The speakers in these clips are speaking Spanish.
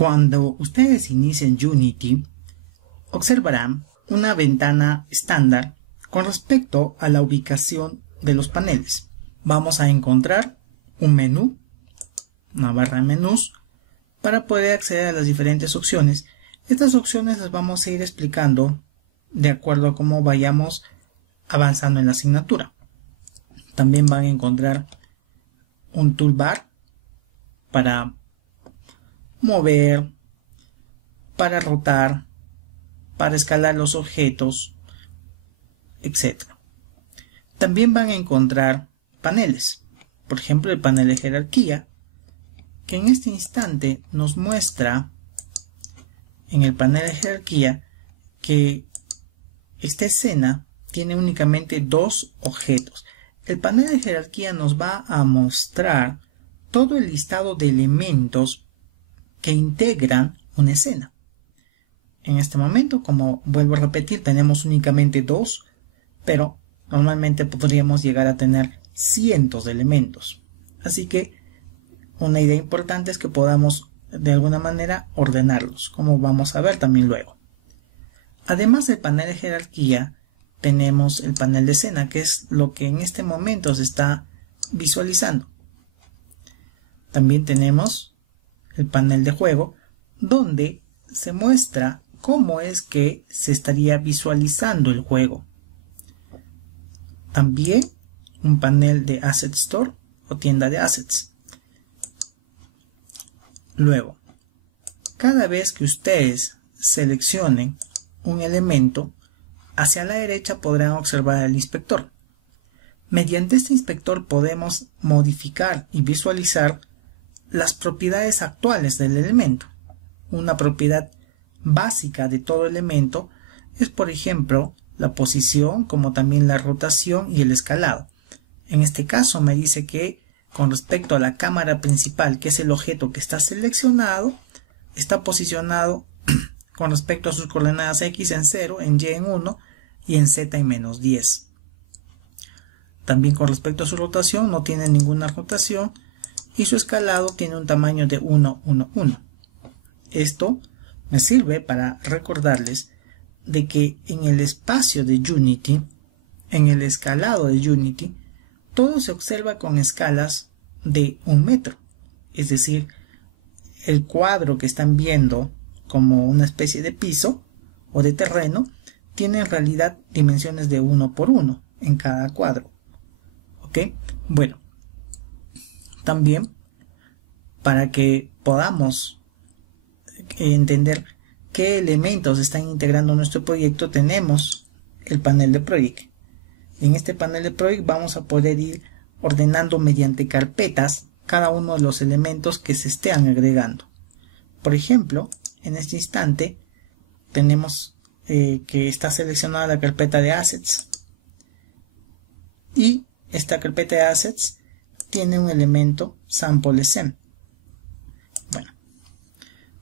Cuando ustedes inicien Unity, observarán una ventana estándar con respecto a la ubicación de los paneles. Vamos a encontrar un menú, una barra de menús, para poder acceder a las diferentes opciones. Estas opciones las vamos a ir explicando de acuerdo a cómo vayamos avanzando en la asignatura. También van a encontrar un toolbar para mover, para rotar, para escalar los objetos, etc. También van a encontrar paneles. Por ejemplo, el panel de jerarquía, que en este instante nos muestra en el panel de jerarquía que esta escena tiene únicamente dos objetos. El panel de jerarquía nos va a mostrar todo el listado de elementos que integran una escena. En este momento, como vuelvo a repetir, tenemos únicamente dos, pero normalmente podríamos llegar a tener cientos de elementos. Así que una idea importante es que podamos de alguna manera ordenarlos, como vamos a ver también luego. Además del panel de jerarquía, tenemos el panel de escena, que es lo que en este momento se está visualizando. También tenemos el panel de juego, donde se muestra cómo es que se estaría visualizando el juego. También un panel de Asset Store o tienda de assets. Luego, cada vez que ustedes seleccionen un elemento, hacia la derecha podrán observar el inspector. Mediante este inspector podemos modificar y visualizar las propiedades actuales del elemento. Una propiedad básica de todo elemento es, por ejemplo, la posición, como también la rotación y el escalado. En este caso me dice que con respecto a la cámara principal, que es el objeto que está seleccionado, está posicionado con respecto a sus coordenadas X en 0, en Y en 1 y en Z en menos 10. También con respecto a su rotación no tiene ninguna rotación y su escalado tiene un tamaño de 1, 1, 1. Esto me sirve para recordarles de que en el espacio de Unity, en el escalado de Unity, todo se observa con escalas de 1 metro. Es decir, el cuadro que están viendo como una especie de piso o de terreno tiene en realidad dimensiones de 1 por 1 en cada cuadro. ¿Ok? Bueno, también para que podamos entender qué elementos están integrando nuestro proyecto, tenemos el panel de Project. En este panel de Project vamos a poder ir ordenando mediante carpetas cada uno de los elementos que se estén agregando. Por ejemplo, en este instante tenemos que está seleccionada la carpeta de Assets, y esta carpeta de Assets tiene un elemento Sample SM. Bueno,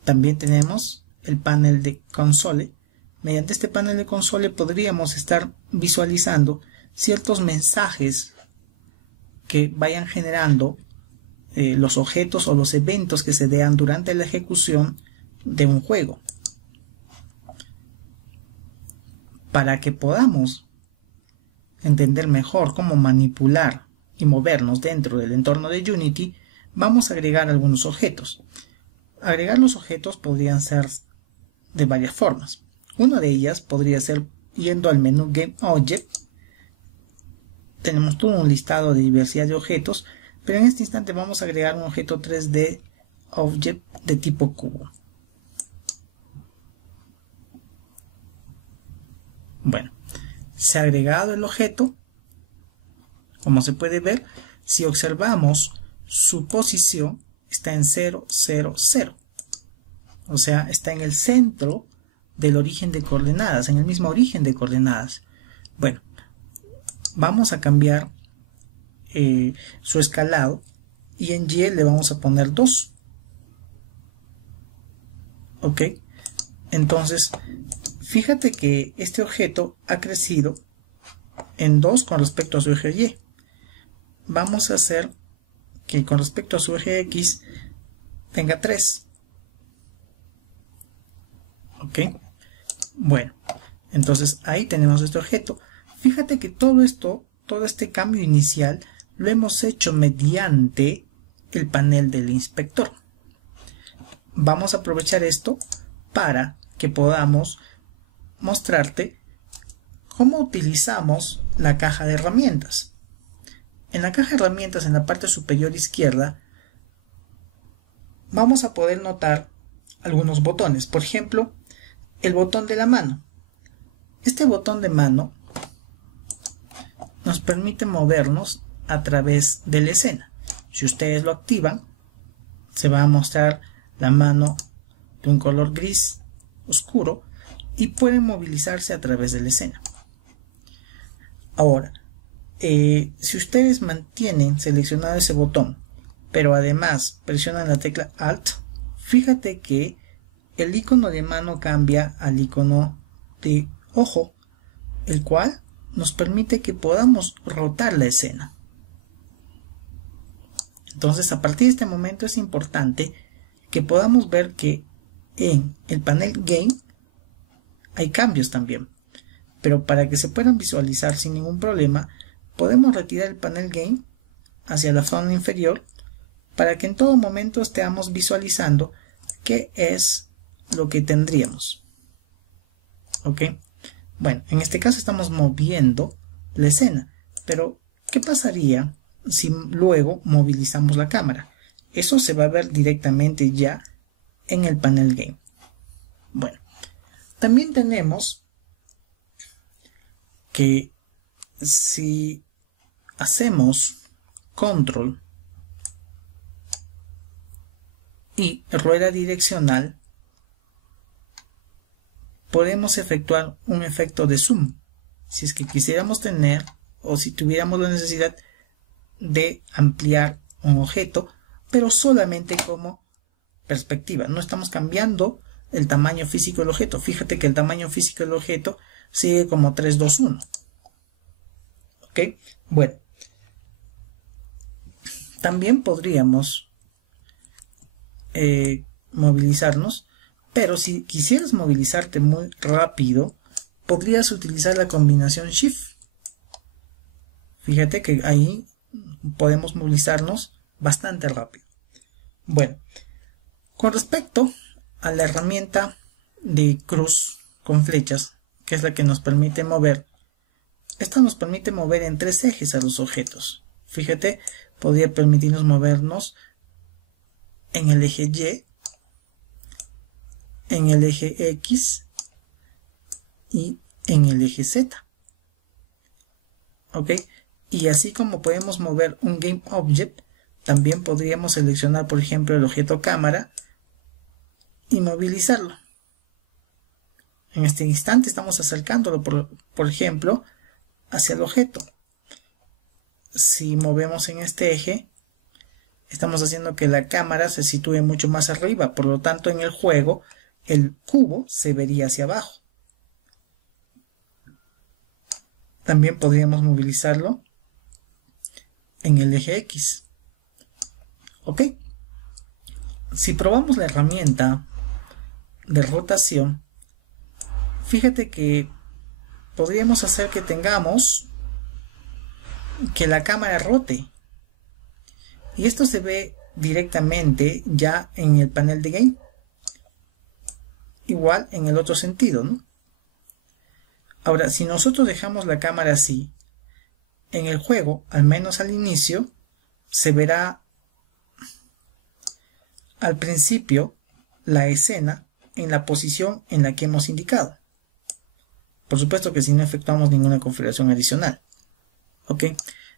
también tenemos el panel de Console. Mediante este panel de Console podríamos estar visualizando ciertos mensajes que vayan generando los objetos o los eventos que se den durante la ejecución de un juego. Para que podamos entender mejor cómo manipular y movernos dentro del entorno de Unity, vamos a agregar algunos objetos. Agregar los objetos podrían ser de varias formas. Una de ellas podría ser yendo al menú Game Object. Tenemos todo un listado de diversidad de objetos, pero en este instante vamos a agregar un objeto 3D Object de tipo cubo. Bueno, se ha agregado el objeto. Como se puede ver, si observamos su posición, está en 0, 0, 0. O sea, está en el centro del origen de coordenadas, en el mismo origen de coordenadas. Bueno, vamos a cambiar su escalado y en Y le vamos a poner 2. Ok, entonces fíjate que este objeto ha crecido en 2 con respecto a su eje Y. Vamos a hacer que con respecto a su eje X tenga 3. ¿Ok? Bueno, entonces ahí tenemos este objeto. Fíjate que todo este cambio inicial lo hemos hecho mediante el panel del inspector. Vamos a aprovechar esto para que podamos mostrarte cómo utilizamos la caja de herramientas. En la caja de herramientas, en la parte superior izquierda, vamos a poder notar algunos botones. Por ejemplo, el botón de la mano. Este botón de mano nos permite movernos a través de la escena. Si ustedes lo activan, se va a mostrar la mano de un color gris oscuro y pueden movilizarse a través de la escena. Ahora, si ustedes mantienen seleccionado ese botón, pero además presionan la tecla Alt, fíjate que el icono de mano cambia al icono de ojo, el cual nos permite que podamos rotar la escena. Entonces, a partir de este momento es importante que podamos ver que en el panel Game hay cambios también. Pero para que se puedan visualizar sin ningún problema, podemos retirar el panel Game hacia la zona inferior para que en todo momento estemos visualizando qué es lo que tendríamos. ¿Ok? Bueno, en este caso estamos moviendo la escena, pero ¿qué pasaría si luego movilizamos la cámara? Eso se va a ver directamente ya en el panel Game. Bueno, también tenemos que si hacemos control y rueda direccional, podemos efectuar un efecto de zoom si es que quisiéramos tener o si tuviéramos la necesidad de ampliar un objeto, pero solamente como perspectiva. No estamos cambiando el tamaño físico del objeto. Fíjate que el tamaño físico del objeto sigue como 3, 2, 1. ¿Ok? Bueno. También podríamos movilizarnos, pero si quisieras movilizarte muy rápido, podrías utilizar la combinación Shift. Fíjate que ahí podemos movilizarnos bastante rápido. Bueno, con respecto a la herramienta de cruz con flechas, que es la que nos permite mover, esta nos permite mover en 3 ejes a los objetos. Fíjate, podría permitirnos movernos en el eje Y, en el eje X y en el eje Z. ¿Ok? Y así como podemos mover un Game Object, también podríamos seleccionar, por ejemplo, el objeto cámara y movilizarlo. En este instante estamos acercándolo, por ejemplo, hacia el objeto. Si movemos en este eje, estamos haciendo que la cámara se sitúe mucho más arriba, por lo tanto en el juego el cubo se vería hacia abajo. También podríamos movilizarlo en el eje X. ¿Ok? Si probamos la herramienta de rotación, fíjate que podríamos hacer que tengamos que la cámara rote. Y esto se ve directamente ya en el panel de Game. Igual en el otro sentido, ¿no? Ahora, si nosotros dejamos la cámara así, en el juego, al menos al inicio, se verá al principio la escena en la posición en la que hemos indicado. Por supuesto que si no efectuamos ninguna configuración adicional. ¿Ok?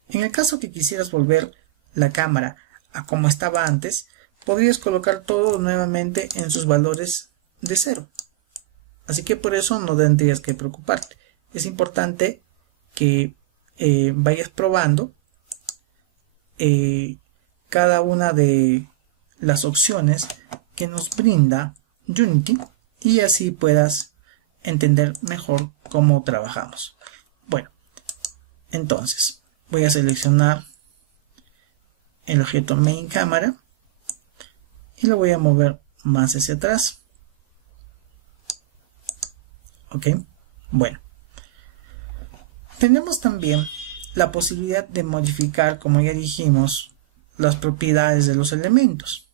En el caso que quisieras volver la cámara a como estaba antes, podrías colocar todo nuevamente en sus valores de 0. Así que por eso no tendrías que preocuparte. Es importante que vayas probando cada una de las opciones que nos brinda Unity y así puedas entender mejor cómo trabajamos. Bueno, entonces voy a seleccionar el objeto Main Cámara y lo voy a mover más hacia atrás. ¿Ok? Bueno. Tenemos también la posibilidad de modificar, como ya dijimos, las propiedades de los elementos.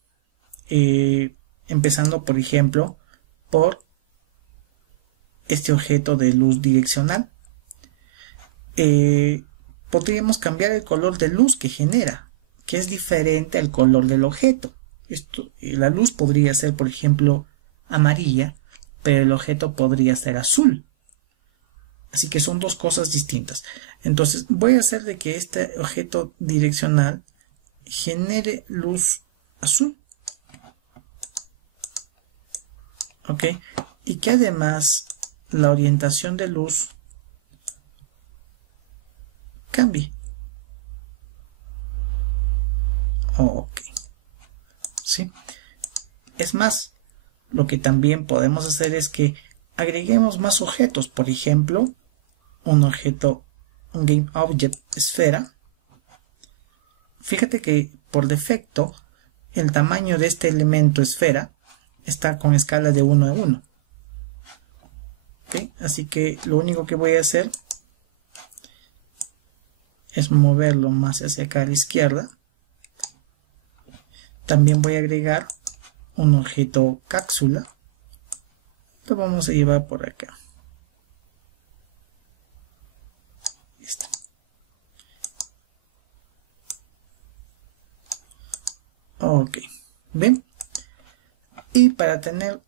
Empezando, por ejemplo, por este objeto de luz direccional. Podríamos cambiar el color de luz que genera, que es diferente al color del objeto. La luz podría ser, por ejemplo, amarilla, pero el objeto podría ser azul. Así que son dos cosas distintas. Entonces voy a hacer de que este objeto direccional genere luz azul. ¿Ok? Y que además la orientación de luz cambie. Ok. ¿Sí? Es más, lo que también podemos hacer es que agreguemos más objetos. Por ejemplo, un Game Object esfera. Fíjate que por defecto el tamaño de este elemento esfera está con escala de 1 a 1. ¿Okay? Así que lo único que voy a hacer es moverlo más hacia acá a la izquierda. También voy a agregar un objeto cápsula. Lo vamos a llevar por acá. Listo. Ok. Bien. Y para tener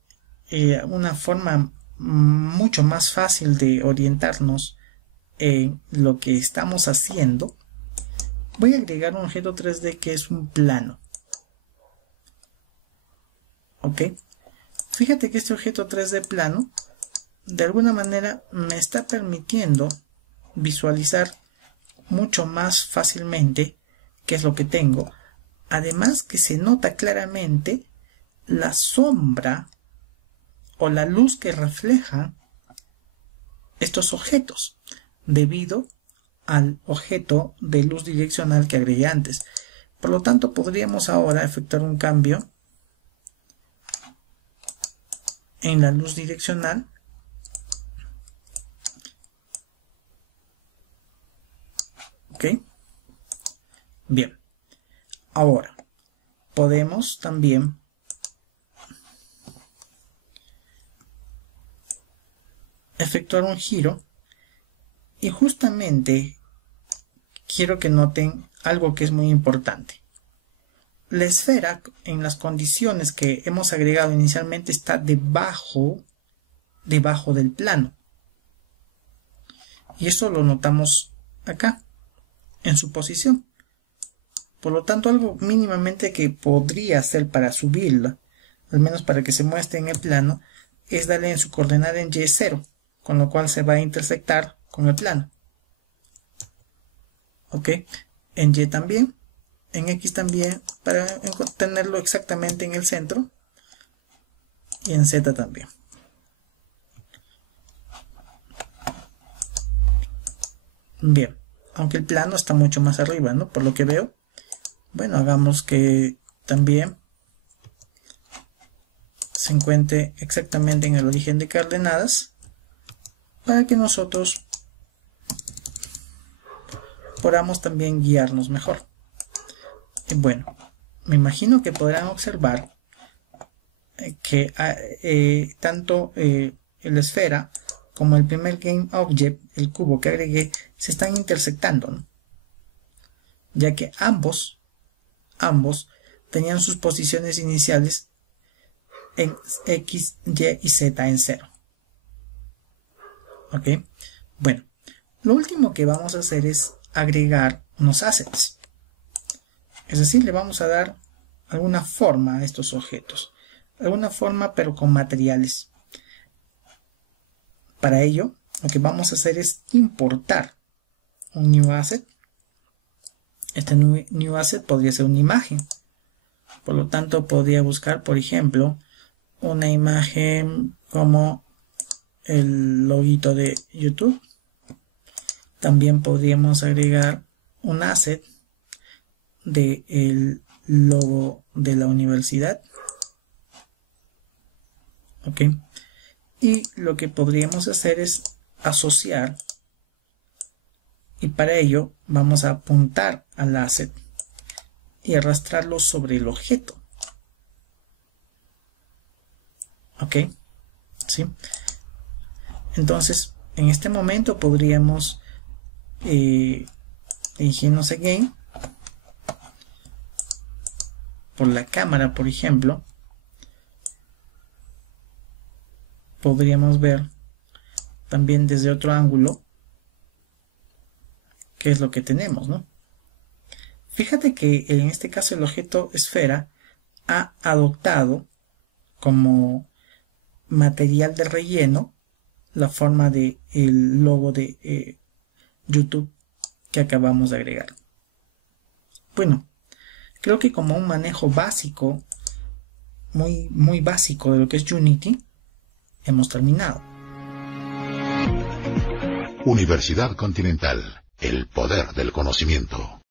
una forma mucho más fácil de orientarnos en lo que estamos haciendo, voy a agregar un objeto 3D que es un plano. Ok. Fíjate que este objeto 3D plano de alguna manera me está permitiendo visualizar mucho más fácilmente qué es lo que tengo. Además que se nota claramente la sombra o la luz que refleja estos objetos debido al objeto de luz direccional que agregué antes. Por lo tanto, podríamos ahora efectuar un cambio en la luz direccional. Ok. Bien. Ahora, podemos también efectuar un giro y justamente quiero que noten algo que es muy importante. La esfera, en las condiciones que hemos agregado inicialmente, está debajo del plano. Y eso lo notamos acá, en su posición. Por lo tanto, algo mínimamente que podría hacer para subirla, al menos para que se muestre en el plano, es darle en su coordenada en Y0, con lo cual se va a intersectar con el plano. Ok, en Y también, en X también, para tenerlo exactamente en el centro, y en Z también. Bien, aunque el plano está mucho más arriba, ¿no? Por lo que veo. Bueno, hagamos que también se encuentre exactamente en el origen de coordenadas para que nosotros podamos también guiarnos mejor. Y bueno, me imagino que podrán observar que tanto la esfera como el primer Game Object, el cubo que agregué, se están intersectando, ¿no? Ya que ambos tenían sus posiciones iniciales en X, Y y Z en 0. Ok, bueno, lo último que vamos a hacer es agregar unos assets. Es decir, le vamos a dar alguna forma a estos objetos. Alguna forma, pero con materiales. Para ello, lo que vamos a hacer es importar un new asset. Este new asset podría ser una imagen. Por lo tanto, podría buscar, por ejemplo, una imagen como el loguito de YouTube. También podríamos agregar un asset del logo de la universidad. Ok. Y lo que podríamos hacer es asociar, y para ello vamos a apuntar al asset y arrastrarlo sobre el objeto. ¿Ok? ¿Sí? Entonces, en este momento podríamos dirigirnos again por la cámara, por ejemplo. Podríamos ver también desde otro ángulo qué es lo que tenemos, ¿no? Fíjate que en este caso el objeto esfera ha adoptado como material de relleno la forma de el logo de YouTube que acabamos de agregar. Bueno, creo que como un manejo básico, muy básico de lo que es Unity, hemos terminado. Universidad Continental, el poder del conocimiento.